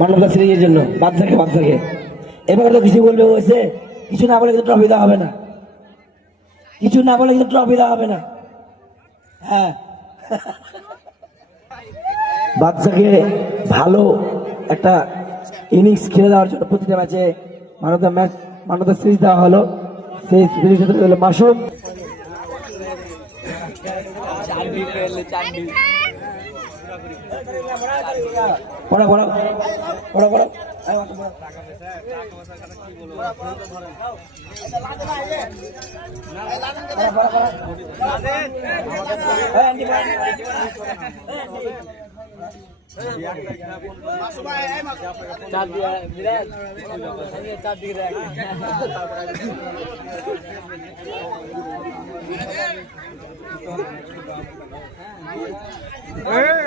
মানবতা সিরিজের জন্য বাচ্চাকে এবার তো কিছু বলবে হয়েছে, কিছু না বলে কিন্তু ট্রফি দেওয়া হবে না, কিছু না বলে কিন্তু ট্রফি দেওয়া হবে না। হ্যাঁ, বাচ্চাকে ভালো একটা ইনিংস খেলে দেওয়ার জন্য প্রতিটা ম্যাচে মানবতা সিরিজ দেওয়া হলো। সেই সিরিজে হলো মাসুম। পড়া পড়া পড়া পড়া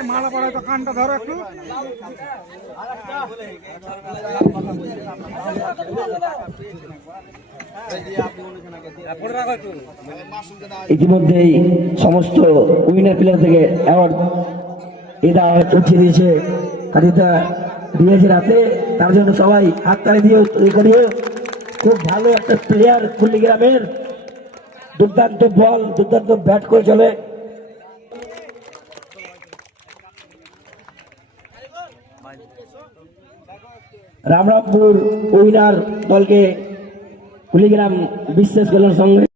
মালা পড়ায় তো কানটা ধরো একটু। ইতিমধ্যেই সমস্ত উইনার প্লেয়ার থেকে অ্যাওয়ার্ড এটা উঠিয়ে দিয়েছে কাটিতা দিয়েছে রাতে, তার জন্য সবাই হাততালি দিয়ে করিও। খুব ভালো একটা প্লেয়ার কুড়িগ্রামের, দুর্দান্ত বল, দুর্দান্ত ব্যাট করে চলে। রামরামপুর উইনার দলকে কুড়িগ্রাম বিশ্বাস গোলের সঙ্গে